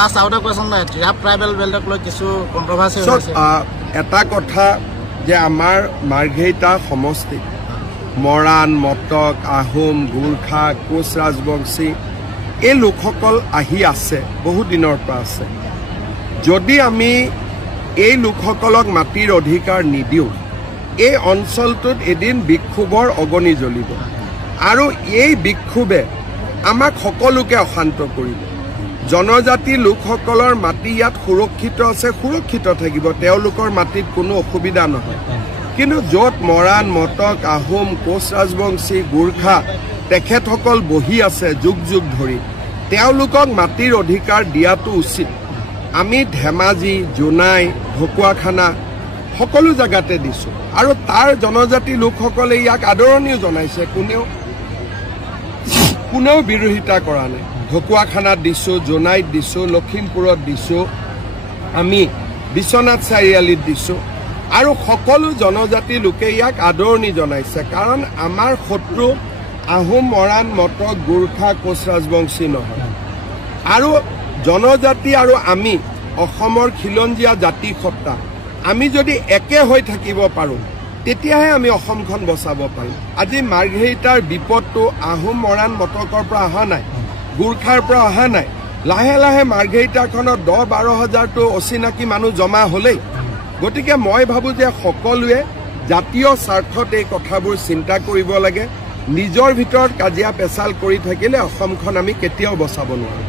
last out question Tirap tribal বেল্টক লৈ কিছু কন্ট্ৰভাৰ্সি হৈছে এটা কথা যে আমাৰ মাৰ্ঘেৰিটা সমষ্টি মৰাণ মটক আহোম গোৰ্খা কোচ ৰাজবংশী এই লোকসকল আহি আছে বহু দিনৰ পৰা আছে যদি আমি এই লোকসকলক মাটিৰ অধিকাৰ নিদিও এই অঞ্চলটোত এদিন বিক্ষোভৰ অগনি জ্বলিব আৰু এই বিক্ষোভে আমাক সকলোকে অশান্ত কৰিব জনজাতি লোকসকলৰ মাটি ইয়াত সুৰক্ষিত আছে সুৰক্ষিত থাকিব তেওঁলোকৰ মাটিত কোনো অসুবিধা নহয় কিন্তু য'ত মৰাণ মটক আহোম কোচ ৰাজবংশী গোৰ্খা তেখেতসকল বহি আছে যুগ যুগ ধৰি তেওঁলোকক মাটিৰ অধিকাৰ দিয়াটো উচিত আমি ধেমাজি জোনাই ঢকুৱাখানা সকলো জায়গাতে দিছো আৰু তাৰ জনজাতি লোকসকলে ইয়াক আদৰণিও জনাইছে কোনেও বিৰোধিতা কৰা নাই ঢকুৱাখানাত দিছো জোনাইত দিছো লখিমপুৰত দিছো আমি বিশ্বনাথ চাৰিআলিত দিছো আৰু সকলো জনজাতি লোকে ইয়াক আদৰণি জনাইছে কাৰণ আমাৰ শত্ৰু আহোম মৰাণ মটক গোৰ্খা কোচ ৰাজবংশী নহয় আৰু জনজাতি আৰু আমি অসমৰ খিলঞ্জীয়া জাতি সত্তা আমি যদি একে হৈ থাকিব পাৰো তেতিয়াহে আমি অসমখন বচাব পাৰিম আজি মাৰ্ঘেৰিটাৰ বিপদটো আহোম মৰাণ মটকৰ পৰা অহা নাই গোৰ্খাৰ পৰা অহা নাই লাহে লাহে মাৰ্ঘেৰিটাখনত 10-12 হাজাৰটো অচিনাকি মানুহ জমা হলেই গতিকে মই ভাবো যে সকলোৱে জাতীয় স্বাৰ্থত এই কথাবোৰ চিন্তা কৰিব লাগে নিজৰ ভিতৰত কাজিয়া পেচাল কৰি থাকিলে অসমখন আমি কেতিয়াও বচাব নোৱাৰো